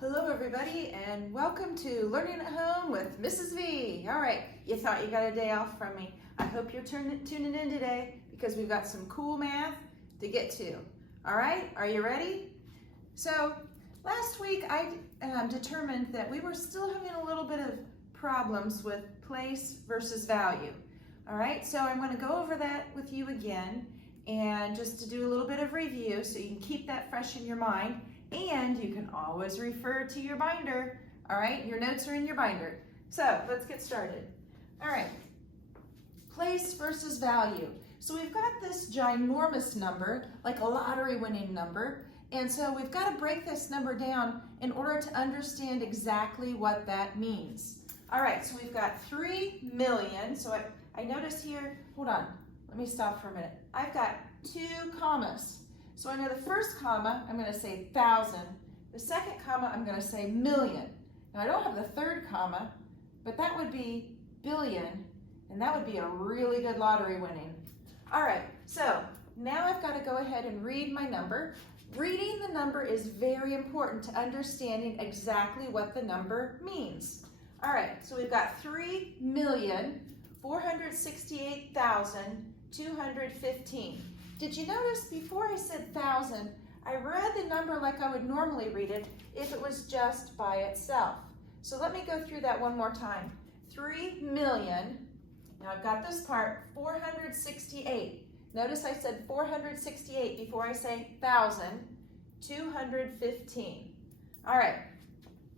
Hello everybody and welcome to Learning at Home with Mrs. V. All right, you thought you got a day off from me. I hope you're tuning in today because we've got some cool math to get to. All right, are you ready? So last week I determined that we were still having a little bit of problems with place versus value. All right, so I'm going to go over that with you again and just to do a little bit of review so you can keep that fresh in your mind. And you can always refer to your binder. All right, your notes are in your binder. So let's get started. All right, place versus value. So we've got this ginormous number, like a lottery winning number. And so we've got to break this number down in order to understand exactly what that means. All right, so we've got 3 million. So I noticed here, hold on, let me stop for a minute. I've got 2 commas. So I know the first comma, I'm going to say 1,000. The second comma, I'm going to say million. Now I don't have the third comma, but that would be billion, and that would be a really good lottery winning. All right, so now I've got to go ahead and read my number. Reading the number is very important to understanding exactly what the number means. All right, so we've got 3,468,215. Did you notice before I said 1,000, I read the number like I would normally read it if it was just by itself. So let me go through that one more time. 3 million, now I've got this part, 468. Notice I said 468 before I say 1,000, 215. All right,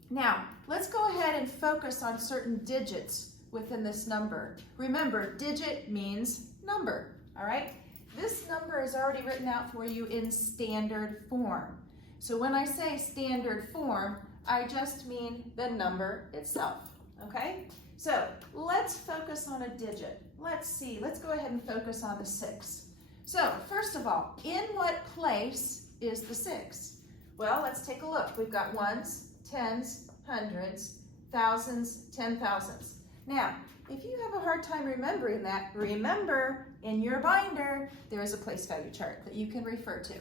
now let's go ahead and focus on certain digits within this number. Remember, digit means number, all right? This number is already written out for you in standard form. So when I say standard form, I just mean the number itself, okay? So let's focus on a digit. Let's see, let's go ahead and focus on the 6. So first of all, in what place is the 6? Well, let's take a look. We've got ones, tens, hundreds, thousands, 10,000s. Now, if you have a hard time remembering that, remember in your binder, there is a place value chart that you can refer to.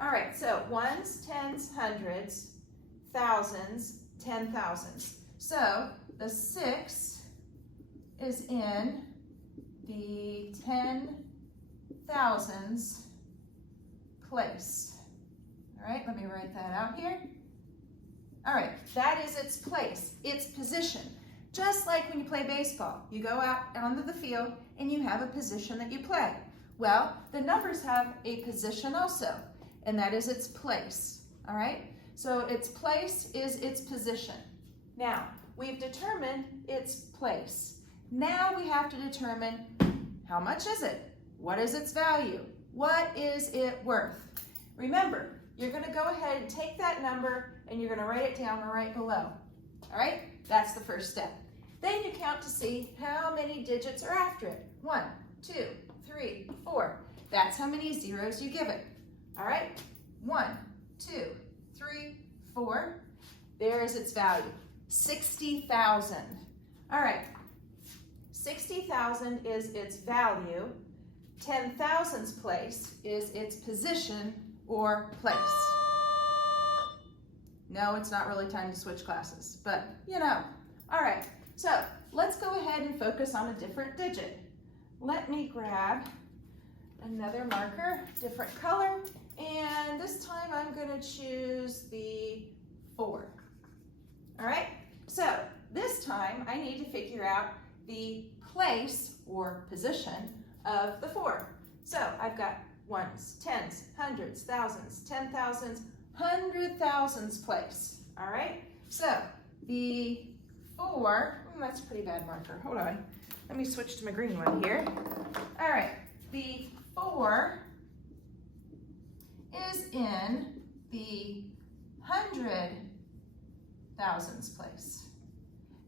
All right, so ones, tens, hundreds, thousands, 10,000s. So the 6 is in the 10,000s place. All right, let me write that out here. All right, that is its place, its position. Just like when you play baseball, you go out onto the field and you have a position that you play. Well, the numbers have a position also, and that is its place, all right? So its place is its position. Now, we've determined its place. Now we have to determine how much is it? What is its value? What is it worth? Remember, you're going to go ahead and take that number and you're going to write it down right below, all right? That's the first step. Then you count to see how many digits are after it. 1, 2, 3, 4. That's how many zeros you give it. All right? 1, 2, 3, 4. There is its value. 60,000. All right. 60,000 is its value. 10,000's place is its position or place. No, it's not really time to switch classes, but you know. All right, so let's go ahead and focus on a different digit. Let me grab another marker, different color, and this time I'm gonna choose the 4. All right, so this time I need to figure out the place or position of the 4. So I've got ones, tens, hundreds, thousands, 10,000s, 100,000's place, all right? So the 4, that's a pretty bad marker, hold on. Let me switch to my green one here. All right, the 4 is in the 100,000's place.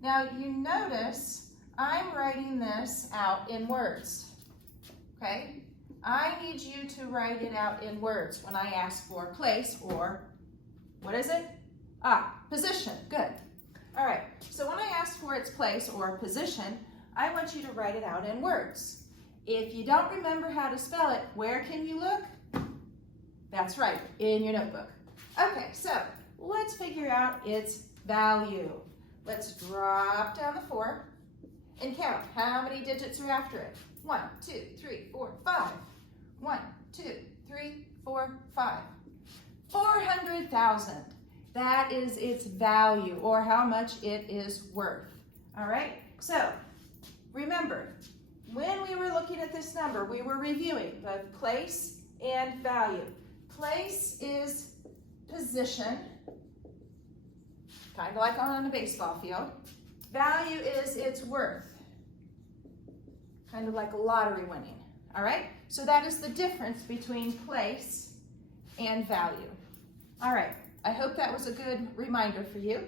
Now you notice I'm writing this out in words, okay? I need you to write it out in words when I ask for place or, what is it? Position, good. All right, so when I ask for its place or position, I want you to write it out in words. If you don't remember how to spell it, where can you look? That's right, in your notebook. Okay, so let's figure out its value. Let's drop down the 4 and count how many digits are after it. 1, 2, 3, 4, 5. 1, 2, 3, 4, 5. 400,000. That is its value, or how much it is worth. All right? So, remember, when we were looking at this number, we were reviewing both place and value. Place is position, kind of like on a baseball field. Value is its worth, kind of like lottery winning. All right? So that is the difference between place and value. All right. I hope that was a good reminder for you.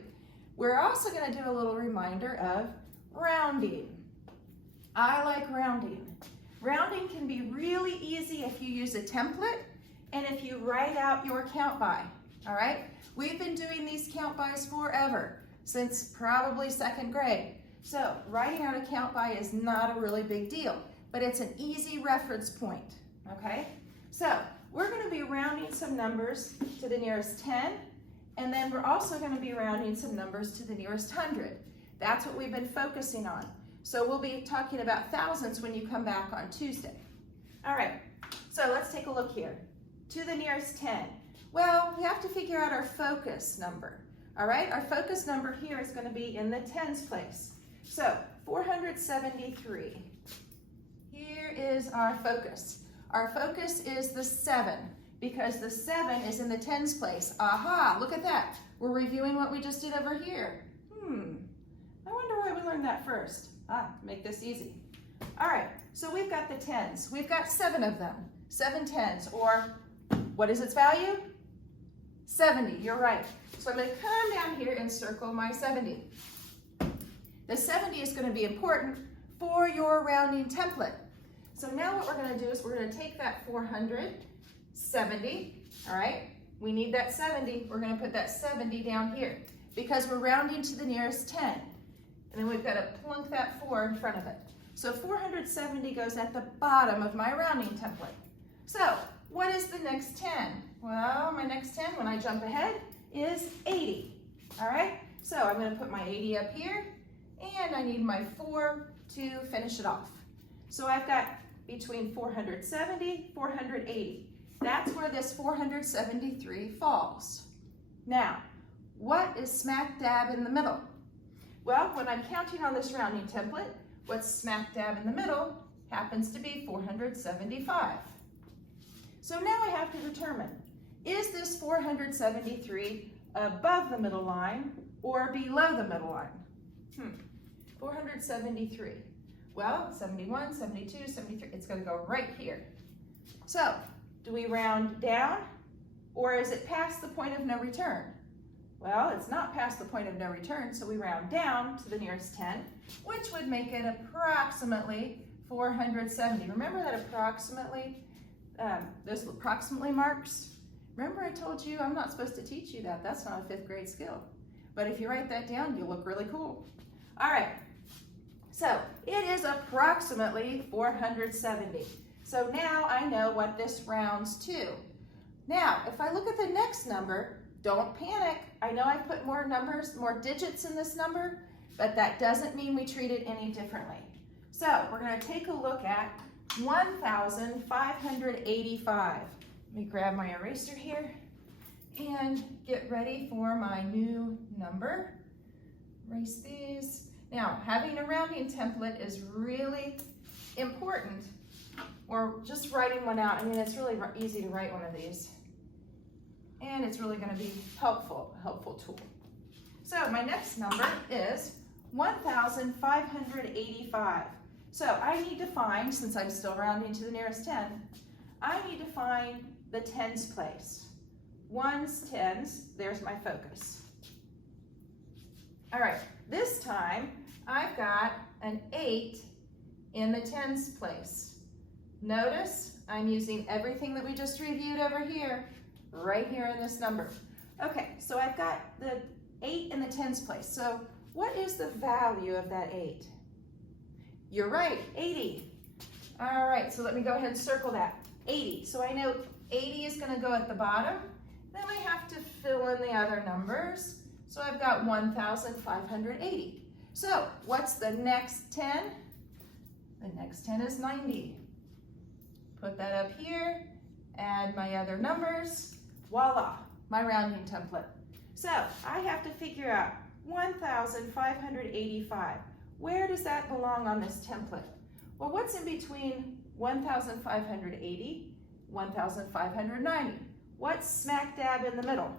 We're also going to do a little reminder of rounding. I like rounding. Rounding can be really easy if you use a template and if you write out your count by. All right? We've been doing these count bys forever, since probably 2nd grade. So writing out a count by is not a really big deal, but it's an easy reference point. Okay? So we're going to be rounding some numbers to the nearest 10, and then we're also going to be rounding some numbers to the nearest 100. That's what we've been focusing on. So we'll be talking about thousands when you come back on Tuesday. All right, so let's take a look here. To the nearest 10. Well, we have to figure out our focus number. All right, our focus number here is going to be in the tens place. So 473. Here is our focus. Our focus is the 7, because the 7 is in the tens place. Aha, look at that. We're reviewing what we just did over here. I wonder why we learned that first. To make this easy. All right, so we've got the tens. We've got 7 of them. 7 tens, or what is its value? 70, you're right. So I'm going to come down here and circle my 70. The 70 is going to be important for your rounding template. So now what we're going to do is we're going to take that 470, all right? We need that 70. We're going to put that 70 down here because we're rounding to the nearest 10. And then we've got to plunk that 4 in front of it. So 470 goes at the bottom of my rounding template. So what is the next 10? Well, my next 10, when I jump ahead, is 80, all right? So I'm going to put my 80 up here, and I need my 4 to finish it off. So I've got between 470, 480. That's where this 473 falls. Now, what is smack dab in the middle? Well, when I'm counting on this rounding template, what's smack dab in the middle happens to be 475. So now I have to determine, is this 473 above the middle line or below the middle line? 473. Well, 71, 72, 73, it's going to go right here. So, do we round down, or is it past the point of no return? Well, it's not past the point of no return, so we round down to the nearest 10, which would make it approximately 470. Remember that approximately, those approximately marks? Remember I told you I'm not supposed to teach you that. That's not a 5th grade skill. But if you write that down, you'll look really cool. All right. So it is approximately 470. So now I know what this rounds to. Now, if I look at the next number, don't panic. I know I put more numbers, more digits in this number, but that doesn't mean we treat it any differently. So we're going to take a look at 1,585. Let me grab my eraser here and get ready for my new number. Erase these. Now, having a rounding template is really important, or just writing one out. I mean, it's really easy to write one of these. And it's really going to be a helpful tool. So my next number is 1,585. So I need to find, since I'm still rounding to the nearest 10, I need to find the tens place. Ones, tens, there's my focus. All right, this time I've got an 8 in the tens place. Notice I'm using everything that we just reviewed over here, right here in this number. Okay, so I've got the 8 in the tens place. So what is the value of that 8? You're right, 80. All right, so let me go ahead and circle that. 80. So I know 80 is going to go at the bottom. Then I have to fill in the other numbers. So I've got 1,580. So what's the next 10? The next 10 is 90. Put that up here, add my other numbers, voila, my rounding template. So I have to figure out 1,585. Where does that belong on this template? Well, what's in between 1,580, 1,590? What's smack dab in the middle?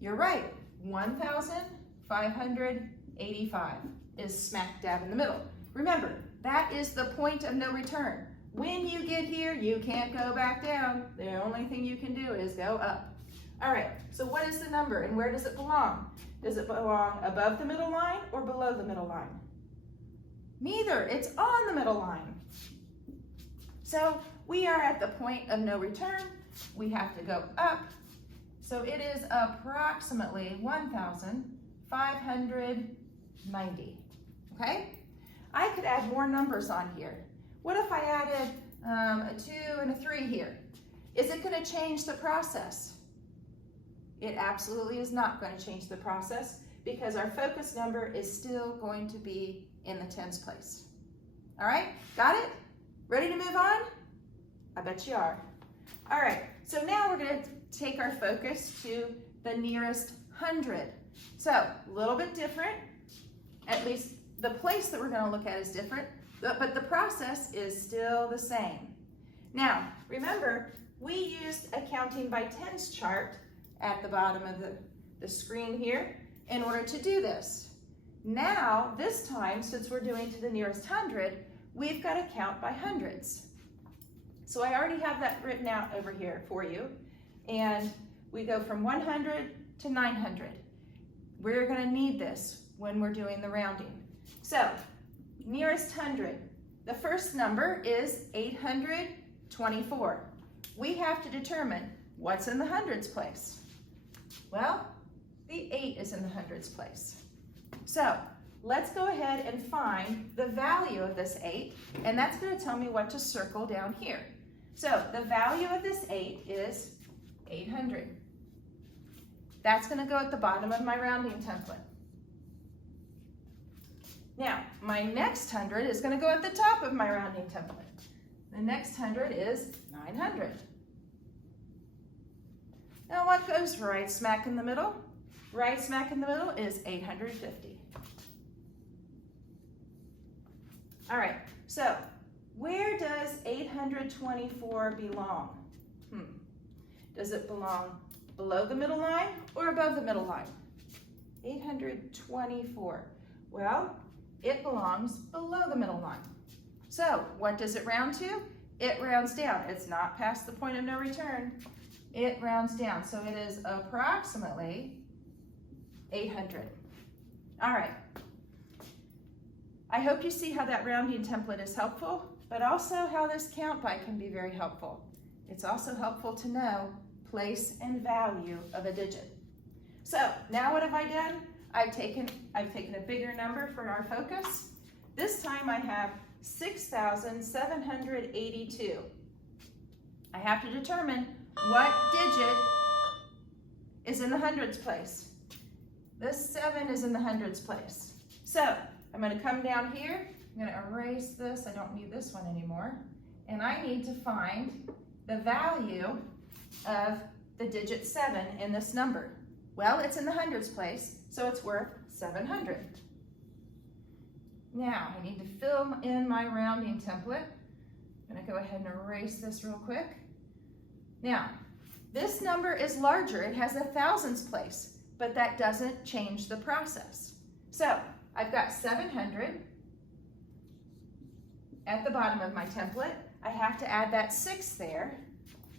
You're right, 1,585 is smack dab in the middle. Remember, that is the point of no return. When you get here, you can't go back down. The only thing you can do is go up. All right, so what is the number and where does it belong? Does it belong above the middle line or below the middle line? Neither, it's on the middle line. So we are at the point of no return. We have to go up. So it is approximately 1,590, okay? I could add more numbers on here. What if I added a 2 and a 3 here? Is it going to change the process? It absolutely is not going to change the process because our focus number is still going to be in the tens place. All right, got it? Ready to move on? I bet you are. All right, so now we're going to take our focus to the nearest 100. So a little bit different, at least the place that we're going to look at is different, but the process is still the same. Now, remember, we used a counting by tens chart at the bottom of the screen here in order to do this. Now, this time, since we're doing to the nearest 100, we've got to count by hundreds. So I already have that written out over here for you. And we go from 100 to 900. We're going to need this when we're doing the rounding. So, nearest 100. The first number is 824. We have to determine what's in the hundreds place. Well, the 8 is in the hundreds place. So, let's go ahead and find the value of this 8, and that's going to tell me what to circle down here. So, the value of this 8 is 800. That's going to go at the bottom of my rounding template. Now, my next 100 is going to go at the top of my rounding template. The next 100 is 900. Now, what goes right smack in the middle? Right smack in the middle is 850. All right, so where does 824 belong? Does it belong below the middle line or above the middle line? 824. Well, it belongs below the middle line. So what does it round to? It rounds down. It's not past the point of no return. It rounds down. So it is approximately 800. All right. I hope you see how that rounding template is helpful, but also how this count by can be very helpful. It's also helpful to know place and value of a digit. So now what have I done? I've taken a bigger number for our focus. This time I have 6,782. I have to determine what digit is in the hundreds place. This 7 is in the hundreds place. So I'm going to come down here. I'm going to erase this. I don't need this one anymore. And I need to find the value of the digit 7 in this number. Well, it's in the hundreds place, so it's worth 700. Now, I need to fill in my rounding template. I'm going to go ahead and erase this real quick. Now, this number is larger. It has a thousands place, but that doesn't change the process. So, I've got 700 at the bottom of my template. I have to add that 6 there.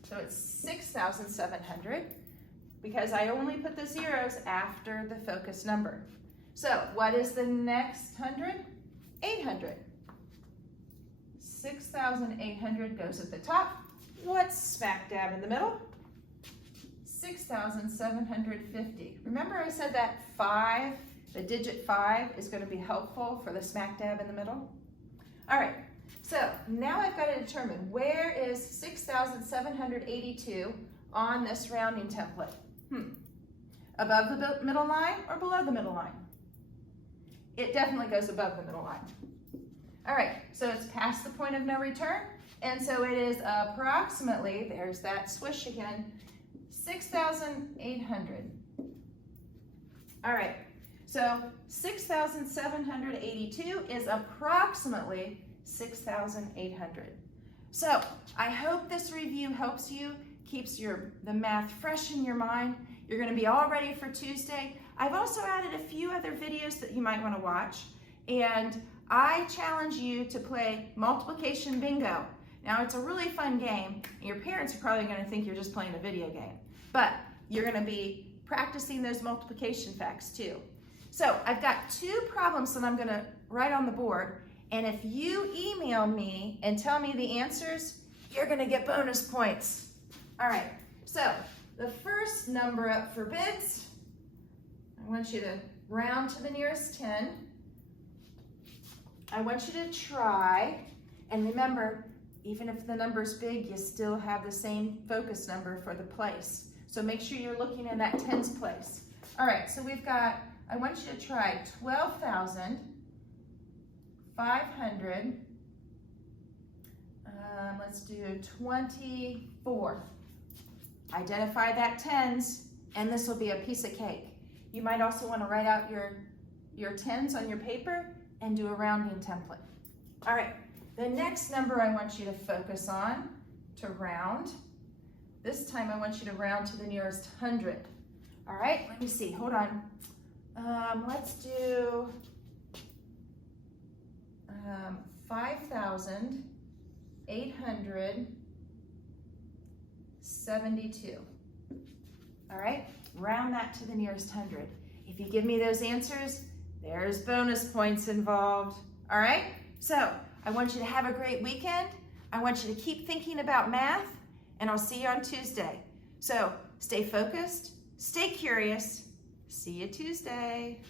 So it's 6,700 because I only put the zeros after the focus number. So what is the next 100? 800. 6,800 goes at the top. What's smack dab in the middle? 6,750. Remember I said that 5, the digit 5 is going to be helpful for the smack dab in the middle? All right, so now I've got to determine where is 6,000 6,782 on this rounding template? Above the middle line or below the middle line? It definitely goes above the middle line. All right, so it's past the point of no return, and so it is approximately, there's that swish again, 6,800. All right, so 6,782 is approximately 6,800. So I hope this review helps you, keeps the math fresh in your mind. You're going to be all ready for Tuesday. I've also added a few other videos that you might want to watch, and I challenge you to play multiplication bingo. Now, it's a really fun game, and your parents are probably going to think you're just playing a video game, but you're going to be practicing those multiplication facts too. So I've got 2 problems that I'm going to write on the board, and if you email me and tell me the answers, you're going to get bonus points. All right, so the first number up for bids, I want you to round to the nearest 10. I want you to try, and remember, even if the number's big, you still have the same focus number for the place. So make sure you're looking in that tens place. All right, so we've got, I want you to try 12,500. Let's do 24. Identify that tens, and this will be a piece of cake. You might also want to write out your tens on your paper and do a rounding template. All right, the next number I want you to focus on to round. This time I want you to round to the nearest 100. All right, let me see, hold on. Let's do 5,872. All right, round that to the nearest 100. If you give me those answers, there's bonus points involved. All right, so I want you to have a great weekend. I want you to keep thinking about math, and I'll see you on Tuesday. So stay focused, stay curious. See you Tuesday.